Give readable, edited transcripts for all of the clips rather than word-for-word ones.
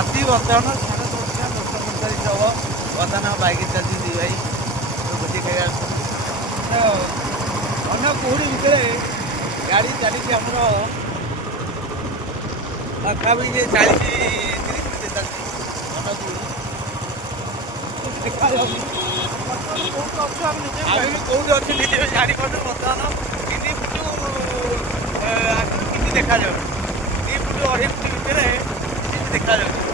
ରାତି ବର୍ତ୍ତମାନ 10:30 ହବ। ବର୍ତ୍ତମାନ ବାଇକ୍ ଚାଲିଛି ଦୁଇ ଭାଇ ଭୋଜି ଖାଇବା ଅନ୍ୟ କୁହୁଡ଼ି ଭିତରେ ଗାଡ଼ି ଚାଲିଛି ଆମର ପାଖାପାଖି 40-30 ମିନିଟ୍ ଚାଲିଛି ଅନ୍ୟ କୁହୁଡ଼ି ଦେଖାଯାଉନି। ଆମେ କୋଉଠି ଅଛୁ ନିଜେ ଜାଣିପାରୁଛୁ। ବର୍ତ୍ତମାନ 3 ଫୁଟ ଆଗରୁ କିଛି ଦେଖାଯାଉନି। 2 ଫୁଟ 2.5 ଫୁଟ ଭିତରେ କିଛି ଦେଖାଯାଉଛି।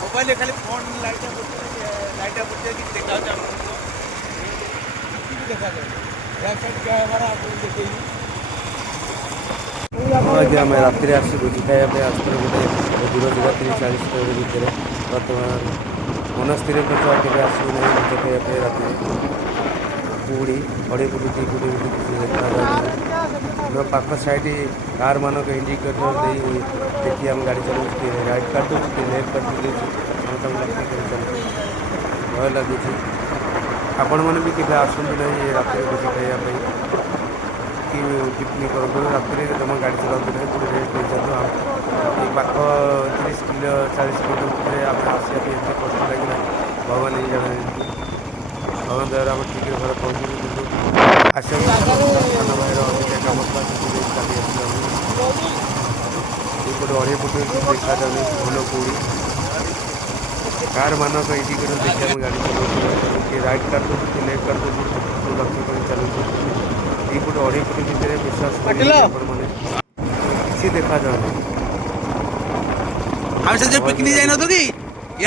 ମୋବାଇଲରେ ଖାଲି ଫୋନ୍ ଲାଇଟ୍ଟା ବୁଝିଲେ କିଛି ଦେଖାଯାଉଛି ଆପଣଙ୍କୁ କିଛି ଦେଖାଯାଉଛି। ବ୍ୟାକ୍ ସାଇଡ୍ କ୍ୟାମେରା ଆପଣଙ୍କୁ ଦେଖେଇବି। ଆଜ୍ଞା ଆମେ ରାତିରେ ଆସି ଭୋଜି ଖାଇବା ପାଇଁ ଆସିଥିଲୁ ଗୋଟେ ଦୂର ଜାଗା 30-40 କିଲୋମିଟର ଭିତରେ। ବର୍ତ୍ତମାନ ମନ ସ୍ଥିର କରିଛୁ ଆଉ କେବେ ଆସିବୁ ନାହିଁ ଭୋଜି ଖାଇବା ପାଇଁ ରାତିରେ। କୁହୁଡ଼ି 2.5 ଫୁଟ 2 ଫୁଟ ଏମିତି କିଛି ଦେଖାଯାଉନାହିଁ। ଆମ ପାଖ ସାଇଡ଼ କାରମାନଙ୍କ ଇଣ୍ଡିକେଟର ଦେଇ ଦେଖି ଆମେ ଗାଡ଼ି ଚଲାଉଛୁ। କିଏ ରାଇଟ୍ କାଟିଦେଉଛି କିଏ ଲେଫ୍ଟ କାଟିଦେଉଛି। ଆମେ ତାକୁ ଲକ୍ଷ୍ୟ କରି ଚାଲୁଛୁ। ଭୟ ଲାଗୁଛି। ଆପଣମାନେ ବି କେବେ ଆସନ୍ତୁ ନାହିଁ ରାତିରେ ଭୋଜି ଖାଇବା ପାଇଁ କି ପିକନିକ୍ କରନ୍ତୁ। ରାତିରେ ଜମା ଗାଡ଼ି ଚଲାନ୍ତୁ ନାହିଁ, କେଉଁଠି ରେଷ୍ଟ ନେଇଯାନ୍ତୁ। ଏଇ ପାଖ 30-40 କିଲୋମିଟର ଭିତରେ ଆମେ ଆସିବା ପାଇଁ ଏତେ କଷ୍ଟ ଲାଗିଲା ଭଗବାନ ହିଁ ଜାଣନ୍ତି। ଭଗବାନ ଦୟାରୁ ଆମେ ଠିକ୍ରେ ଘରେ ପହଞ୍ଚିଲୁ, କିନ୍ତୁ ଆସିବାକୁ ସାନ ଭାଇର ଅଧିକା କାମ ଥିଲା ସେଥିପାଇଁ ଚାଲି ଆସିଲୁ ଆମେ। ଏଇପଟେ 2.5 ଫୁଟ କିଛି ଦେଖାଯାଉନି ଘନ କୁହୁଡ଼ି। କାରମାନଙ୍କ ଇଣ୍ଡିକେଟର ଦେଖି ଆମେ ଗାଡ଼ି ଚଲାଉଛୁ। କିଏ ରାଇଟ୍ କାଟିଦେଉଛି କିଏ ଲେଫ୍ଟ କାଟିଦେଉଛି ସବୁ ଲକ୍ଷ୍ୟ କରି ଚାଲୁଛୁ। 2 ଫୁଟ 2.5 ଫୁଟ ଭିତରେ ବିଶ୍ୱାସ କରିବେନି ଆପଣମାନେ କିଛି ଦେଖାଯାଉନି। ଆମେ ସେ ଯୋଉ ଭୟ ବି ପିକନିକ୍ ଲାଗୁଛି। ଯାଇନଥିଲୁ କି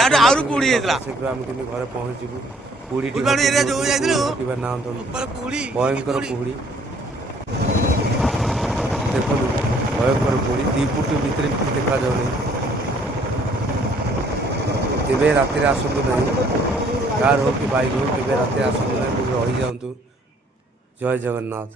ଆପଣ ୟାଠୁ ଆହୁରି ଡାକୁଛନ୍ତି କୁହୁଡ଼ି କିନ୍ତୁ ହେଇଥିଲା। ଶୀଘ୍ର ଆମେ କେମିତି ଘରେ ପହଞ୍ଚିବୁ। କୁହୁଡ଼ିଟି ଫୁଲବାଣୀ ଏରିଆ ହଟିଯିବ ଯୋଉ କିନ୍ତୁ ଯାଇଥିଲୁ କୁହୁଡ଼ି ହଟିବା ନାଁ ଧରୁନି। ଉପର କୁହୁଡ଼ି କି ଭୟଙ୍କର କୁହୁଡ଼ି ଦେଖନ୍ତୁ, ଭୟଙ୍କର କୁହୁଡ଼ି 2 ଫୁଟ ଭିତରେ କିଛି ଦେଖାଯାଉନି। କେବେ ରାତିରେ ଆସନ୍ତୁ ନାହିଁ, କାର୍ ହଉ କି ବାଇକ୍ ହଉ କେବେ ରାତିରେ ଆସନ୍ତୁ ନାହିଁ, କେଉଁଠି ରହିଯାଆନ୍ତୁ। ଜୟ ଜଗନ୍ନାଥ।